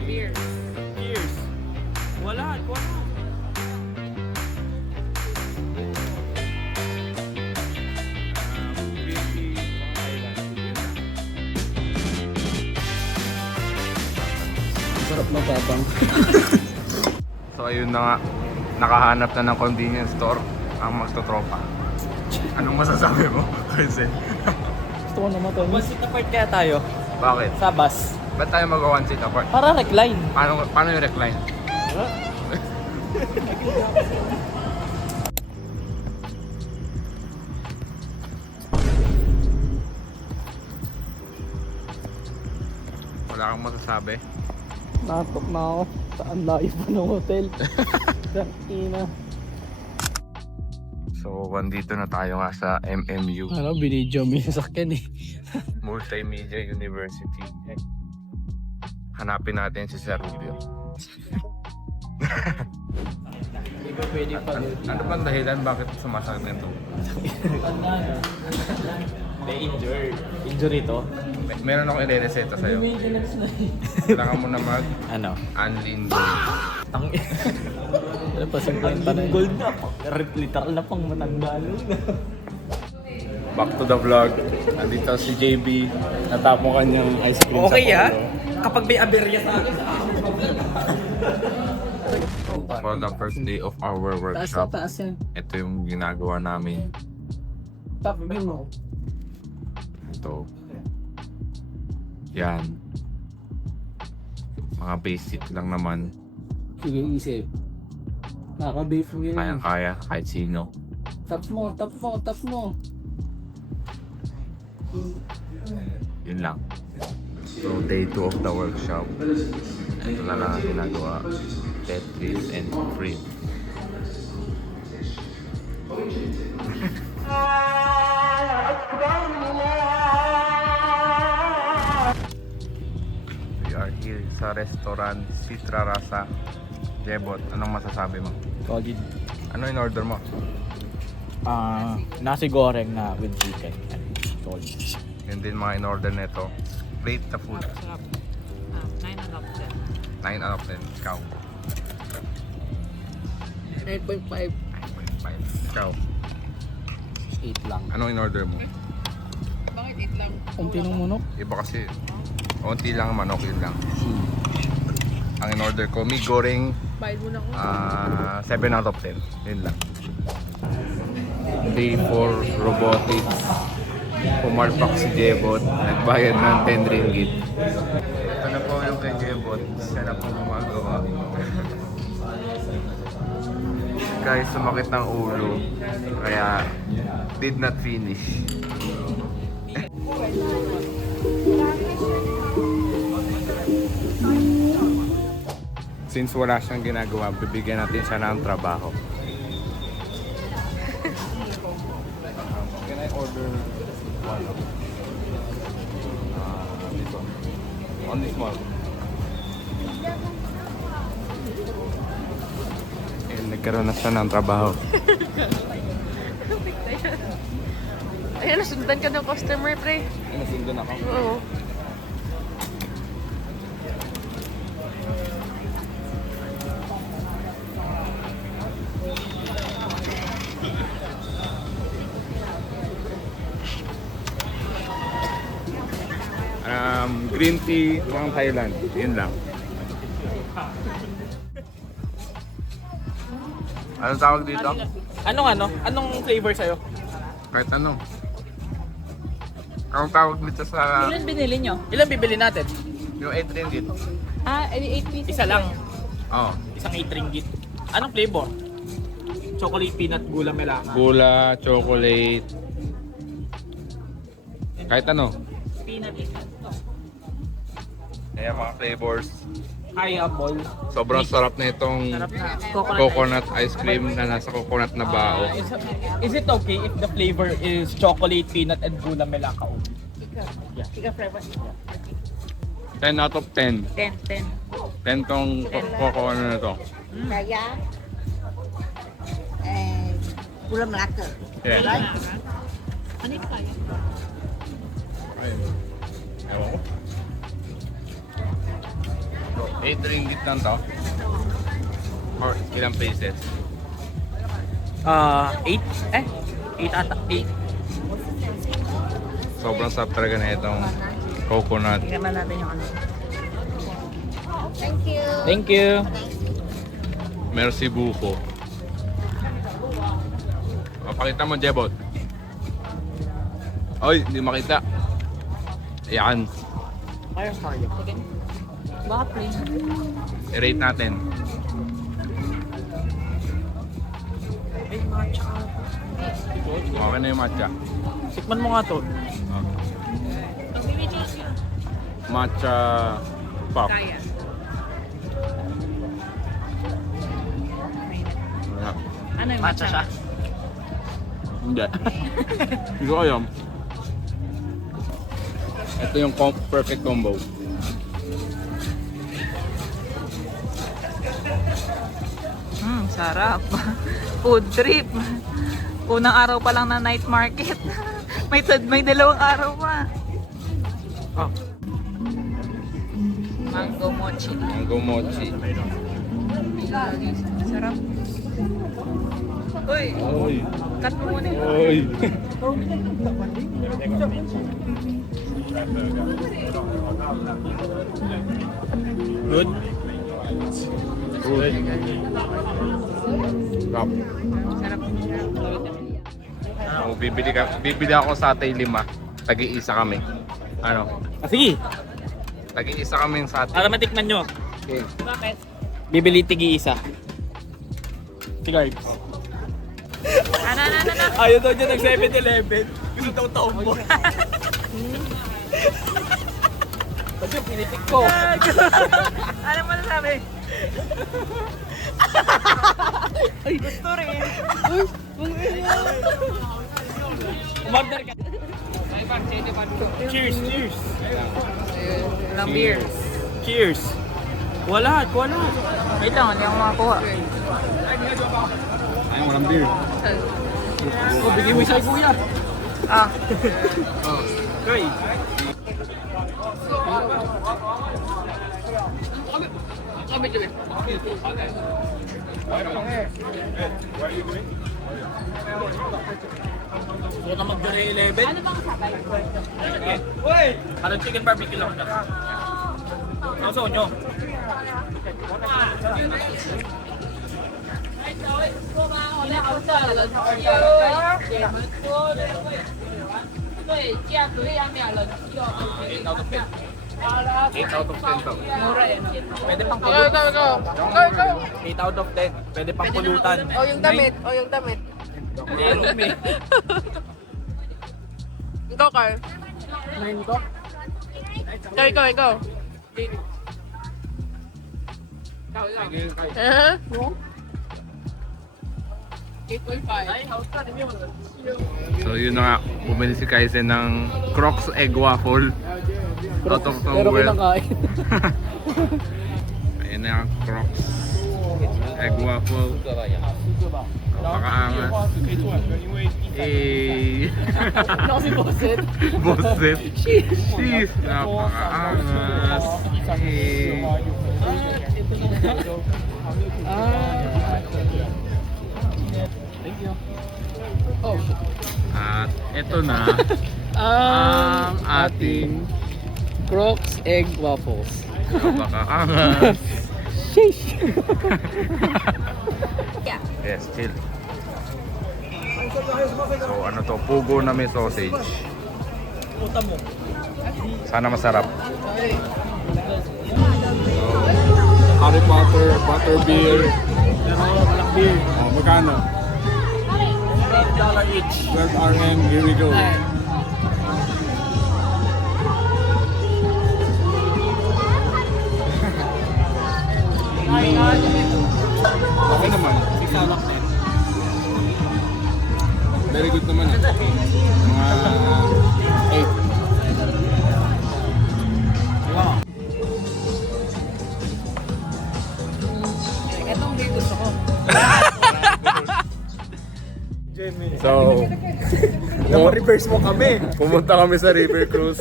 Beer. Cheers! Wala, wala. Sarap ng tapang. So ayun na nga, nakahanap na ng convenience store ang magtotropa. Anong masasabi mo, Carson? Gusto ko naman to. One seat apart kaya tayo Bakit? sa bus. Ba't tayo mag-one seat apart? Para recline. Paano yung recline? Wala kang masasabi? Natok na ako. Saan layo pa ng hotel? Ina. So, andito na tayo nga sa MMU, Ano, binidyo mo yung sakyan eh. Multimedia University. Hanapin natin si Sir Rubio. Hindi ba pwede pa Ano bang dahilan bakit sumasakit nito? Injury to. Meron akong i-reseta sa'yo. maintenance na eh. Kailangan mo na Ano? mag-unlindo. Tang Ano pa, 50 na yun. gold na. Literal na pang matanggal. Back to the vlog. Andito si JB. Natapong kanyang ice cream Okay sa ah. polo. Kapag may aberya sa akin, For the first day of our Taas na, workshop, taas yan. ito yung ginagawa namin. Top view mo. Ito. Yan. Mga basic lang naman. Sige, easy. Nakaka-beef mo yun. Kayang-kaya kahit sino. Tap mo, tap mo, tap mo. Yun lang. So, day 2 of the workshop. Ito na lang ang ginagawa. Tetris and free. We are here sa restaurant Citra Rasa. Jebot, anong masasabi mo? Solid. Ano in order mo? Nasi goreng na with chicken. Solid. Yun din mga in order nito. Rate the food. 9 out of 10. 9 out of 10. Ikaw. 9.5. 9.5. Ikaw. 8 lang. Anong in order mo? Bakit 8 lang? Kunti ng munok. Iba kasi, konti lang manok yun lang. Ang in order ko, mi goreng Bayad mo na ako. 7 out of 10. Yun lang. Day 4 robotics. Pumarpak si Jebot. Nagbayad ng 10 ringgit. Ito na po yung kay Jebot. Siya na po gumagawa. Guys, sumakit ng ulo. Kaya, did not finish. Since wala siyang ginagawa, bibigyan natin siya ng trabaho. Can I order one? This one. Only small. Nagkaroon na siya ng trabaho. Ayan, nasundan ka ng customer, pre. Nasundan ako. Oo. Green tea from Thailand. Yun lang. Anong tawag dito? Anong flavor sa'yo? Kahit ano. Anong tawag dito sa Ilan binili nyo? Ilan bibili natin? yung 8 ringgit? Ah, 8 pieces. Isa lang. Oo. Isang 8 ringgit. Anong flavor? Chocolate, peanut, gula, melaka. Gula, chocolate. Kahit ano. Peanut. Kaya mga flavors. Pineapple. Sobrang sarap na itong Sarap na. coconut ice cream na nasa coconut na bao. Is it okay if the flavor is chocolate, peanut, and gula, melaka? Ika flavor. 10 out of 10. 10, 10. 10 tong coconut na to. Saya gula melaka. Yeah. Ano yung kaya? Ewan ko. So, 8 ringgit lang to. Or ilang pieces? 8? 8 ata. 8. Sobrang sarap talaga na itong coconut. Tingnan natin yung ano. Thank you. Thank you. Merci buko. Mapakita mo, Jebot. Oy, hindi makita. Ayan. Kaya. Bakit plain? I-rate natin. Ay, matcha. Okay na yung matcha. Tikman mo nga to. Matcha pop. Wala. Ano yung Matcha siya. Hindi. Hindi ko alam. Ito yung perfect combo. Sarap. Food trip. Unang araw pa lang na night market. may dalawang araw pa. Oh. Mango mochi. Mango mochi. Sarap. Uy, Oy. cut mo muna. Oy. Good? Good. Sarap. Sarap. Oh, bibili ako sa Atay 5. Tagi-isa kami. Ano? Sige. Tagi-isa kami sa Atay. Para matikman nyo. Okay. Bakit? Bibili tigi isa. Cigars. Ano? Ayaw daw dyan ng 7-Eleven. Gusto daw taong mo. Kasi pinitik ko. Ano mo nasabi? Ay, gusto rin. Umorder ka. Cheers, cheers. Walang beer. Cheers. Wala. Wait lang, hindi ako makakuha. Ayun, walang beer. Oh, bigyan mo isa kuya. Ah, Okay. Gusto na mag-11? Ano bang sabay? Parang chicken barbecue lang siya. Gusto nyo? Eight out of 10. 8 out of 10 to. Pwede pang pulutan. Go. 8 out of 10. Pwede pang pulutan. O yung damit. Dumi. Ikaw, Carl. Ikaw. So yun na nga, bumili si Kaizen ng Crocs Egg Waffle. Out of Pero nowhere. kinakain. Ayun na yung Crocs Egg Waffle. Napakaangas. Eh. Ano kasi bosset? Bosset. Sheesh. Napakaangas. Eh. Thank you. Oh, At eto na ang ang ating Crocs Egg Waffles. napakaangas. Sheesh! Yes, chill. So ano to, pugo na may sausage. Puta mo. Sana masarap. Harry Potter, butter beer. Pero walang beer. Oh, magkano? $12 each. 12 RM, here we go. Okay naman. 6 out of 10. Very good naman eh. Mga 8. Wow. Itong beer gusto ko. So, Reverse mo kami. pumunta kami sa River Cruise.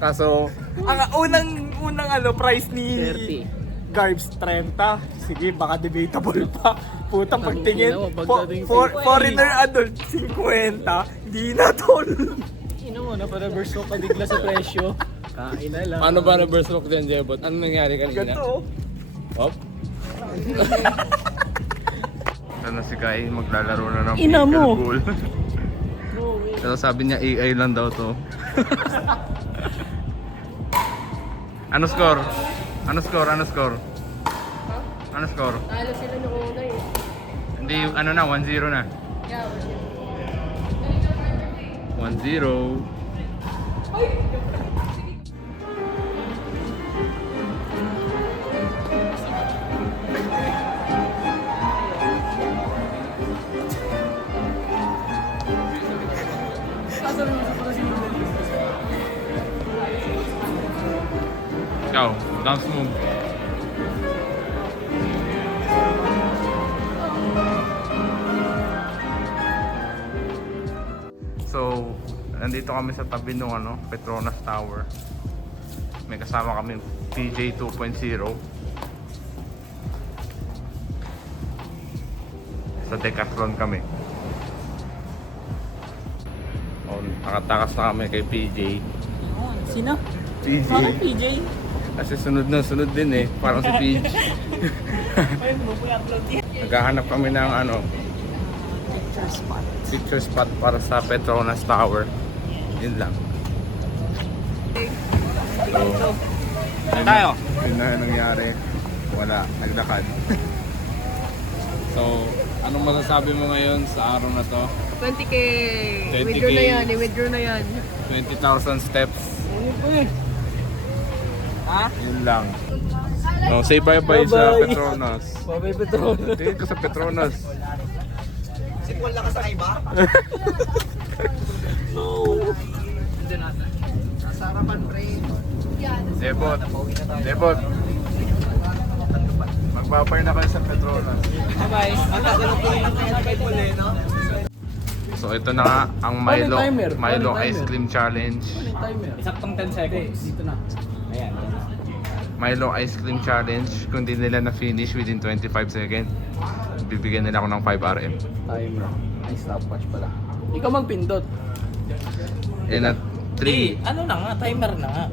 Kaso, Ang unang price ni 30. Garbs 30. Sige, baka debatable pa. Puta, pagtingin, Ina mo, pagdating foreigner adult 50. Di na tol. Ino mo, napa-reverse ko kabigla sa presyo. Kain na lang. Paano ba reverse look din, Jebot? Ano nangyari kanina? Ganito. Hop. Ano si Kai, maglalaro na ng Ina mo. goal. Pero sabi niya AI lang daw to. Ano score? Ano score? Ano score? Ano score? Talo sila nung una eh. Hindi, ano na, 1-0 na. Yeah, 1-0. Ikaw, dance move. So, nandito kami sa tabi ng Petronas Tower. May kasama kami PJ 2.0. Sa Decathlon kami. Oh, nakatakas na kami kay PJ. Sino? PJ. Bakit PJ? Kasi sunod na sunod din eh. Parang si PJ. Naghahanap kami ng picture spot para sa Petronas Tower. Yun lang. So, Tayo. yun na yung nangyari. Wala, naglakad. So, anong masasabi mo ngayon sa araw na to? 20K. 20K. Withdraw na yan, i-withdraw na yan. 20,000 steps. Ha? Yun lang. No, say bye-bye sa Bye-bye. Petronas. Babay Petron. Tingin ko sa Petronas. Wala ka sa iba? Debot. Debot. Magbabay na kayo sa Petronas. Bye-bye. Ang tagal po yung nakayabay ulit, no? So ito na nga ang Milo, Paano yung timer? Milo Paano yung Ice timer? Cream Challenge. Timer. Saktong 10 seconds. Dito na. Ayan. Milo Ice Cream Challenge. Kung di nila na-finish within 25 seconds, bibigyan nila ako ng 5 RM. Timer. Ay, stopwatch pala. Ikaw magpindot. And at 3, Ano na nga, timer na nga.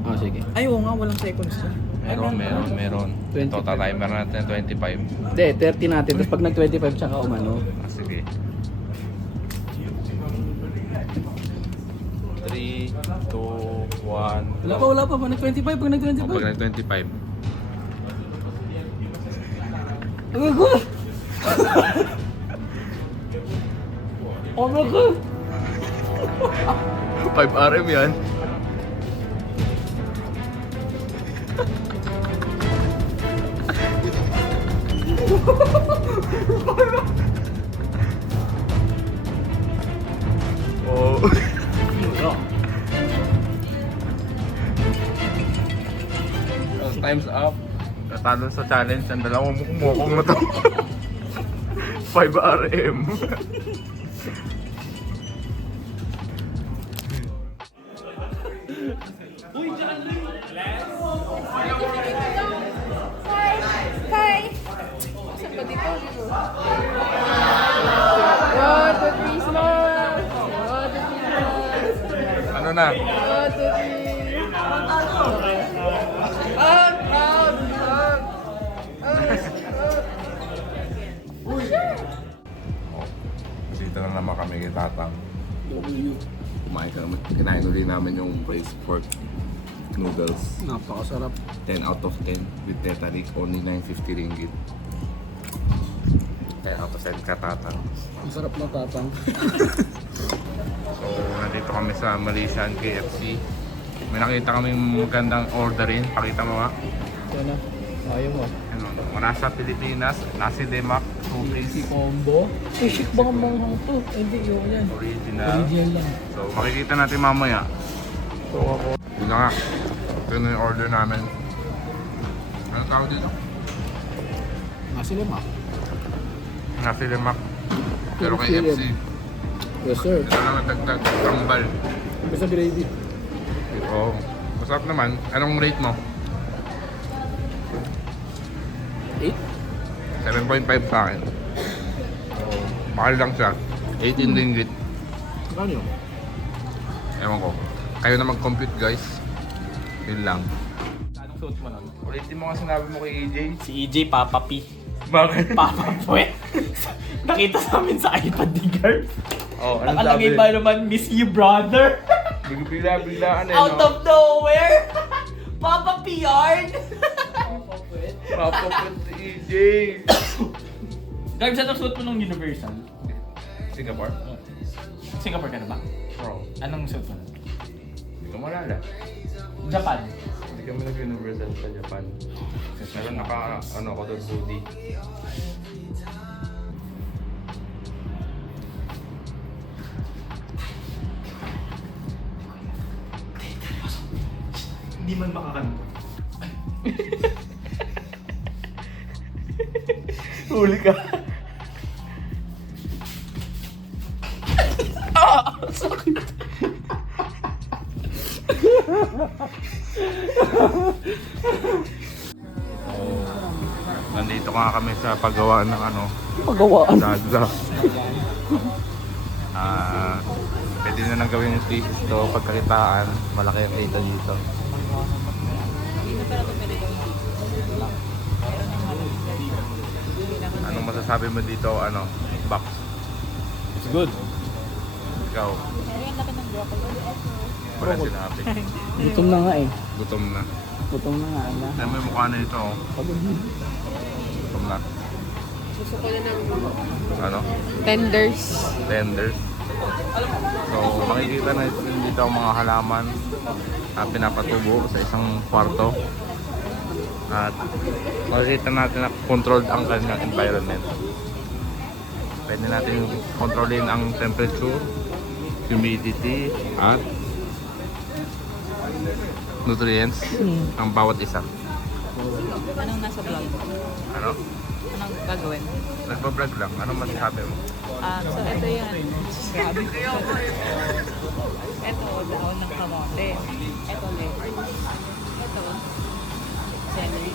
Oh, sige. Ay, oo nga, walang seconds na. meron. 25. Total timer natin 25. Hindi, 30 natin. Tapos pag nag-25 tsaka umano. Ah, sige. 3, 2, 1. Wala pa. Pag nag-25, pag nag-25. Pag nag-25. Ako! Oh my God! 5 RM yan. Oh. So, time's up. Natalo sa challenge ang dalawang mukong na to. 5 RM. Hi! Saan ba dito? One, two, three, smile! One, two, three, smile! Ano na? One, two, three! Out! Out! Out! Dito na naman kami kay Tatang. Kinain ulit namin yung braised pork noodles. Napakasarap. 10 out of 10 with Tetalik, only 950 ringgit. 10 out of 10 ka Tatang. Ang sarap ng tatang. So, nandito kami sa Malaysian KFC. May nakita kaming magandang orderin. Pakita mo nga. Yan na. Ayaw mo. Ano, mula sa Pilipinas, nasi lemak, 2 piece, Combo. Eh, shit baka manghang to. Eh, hindi, yun yan. original. Original lang. So, makikita natin mamaya. So, ako. Yun na nga. Ito na yung order namin. Ano tawag dito? Nasi lemak. Nasi lemak. Pero kay Philippine. FC. Yes, sir. Ito lang ang dagdag tambal. Basta gravy. Oo. Masarap naman. Anong rate mo? 8? 7.5 sa akin. Mahal lang siya. 18 ringgit. Ano yun? Ewan ko. Kayo na mag-compute guys. Yun lang. Anong suot mo nun? Ulitin mo nga sinabi mo kay AJ. Si EJ, Papa P. Bakit? Papa Puwet. Nakita sa amin sa iPad ni Garth. Oh, anong Nakalagay sabi? pa naman, miss you brother. Bigla-biglaan eh, Out no? of nowhere. Papa P yarn. Papapot si AJ. Garth, saan ang suot mo nung Universal? Singapore? Singapore ka na ba? Bro, Anong suot mo? hindi ko malala. Japan. Hindi kami nag-universal sa Japan. Pero ano ko doon, hoodie. Hindi man makakanto. Huli ka. Sakit. Nandito nga kami sa paggawa ng ano, Pagawaan. Zaza. Pwede na nang gawin yung thesis to, pagkakitaan, malaki ang data dito. Anong masasabi mo dito, ano, box? It's good. Ikaw? Wala sinabi. Gutom na nga eh. Gutom na. Gutom na nga. Ala. Alam mo yung mukha na ito, oh. Gutom na. Gusto ko na ng Ano? tenders. Tenders. So, makikita na dito ang mga halaman na pinapatubo sa isang kwarto. At makikita natin na controlled ang kanyang environment. Pwede natin kontrolin ang temperature, humidity, at nutrients ng bawat isa. Anong nasa vlog? Ano? Anong gagawin? Nagpa-vlog lang. Ano masasabi mo? So ito yan. Grabe. Ito, dahon ng kamote. Ito, lettuce. Ito, celery.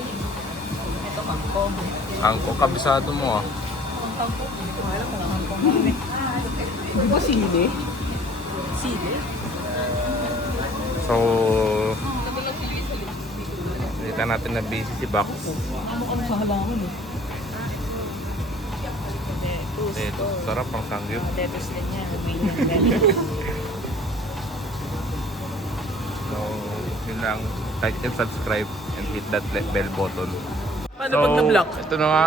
Ito, kangkong. Angko, kabisado mo ah. Ang kangkong. Hindi ko alam kung kangkong yun eh. Di ba sili? Sili. So, nakita natin na busy si Box. Ano sa halaman eh? Lettuce. Ito, sarap ang sangyup. Lettuce din yan. May lettuce. So, yun lang. Like and subscribe and hit that bell button. Paano pag na-block? Ito na nga.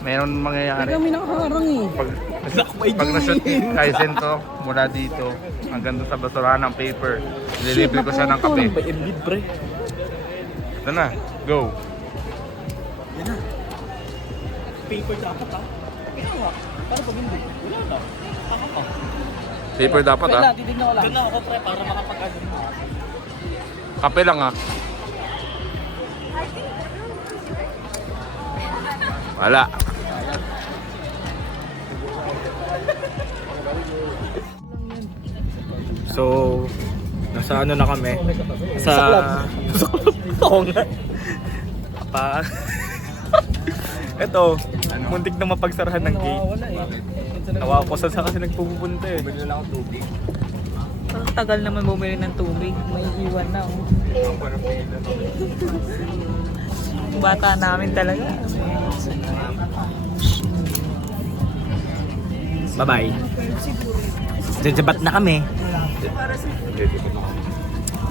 Meron mangyayari. Kami nakaharang eh. Pag na-shoot ni Kaizen to, mula dito, hanggang doon sa basurahan ng paper, nililibre ko siya ng kape. Ba embed pre? Ito na, go! Paper dapat ah. Para pag hindi. Wala na. Ako pa. Paper dapat ah. Wala, titignan ko lang. Doon lang ako pre para makapag-ano. Kape lang ah. Wala. So, nasa ano na kami? Sa club. Oo nga. Pa. Ito, muntik na mapagsarahan ng gate. Wala eh. Nawa ko saan kasi nagpupunta eh. Ang tagal naman bumili ng tubig. May iwan na. Oh. Bata namin talaga. Bye-bye. Jajabat na kami.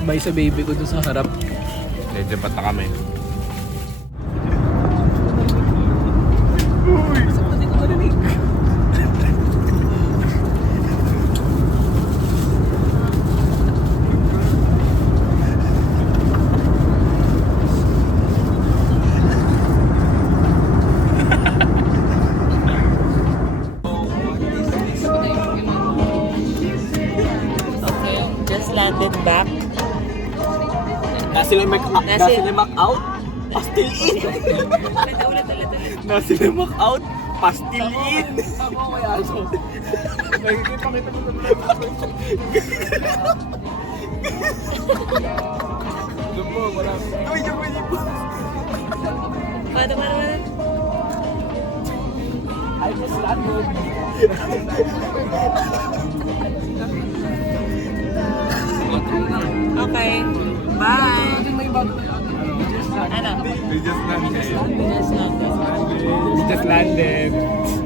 Bye sa baby ko dun sa harap. Medyo ba't na kami? Hindi ko marinig. Just landed back. Nasilemak out. Pastil in. Ulit. Nasilemak out. Pastil in. Ako kay Aso. Pakita mo sa vlog. Paano? Okay. Bye. Ano? We just landed. Just landed. We just landed.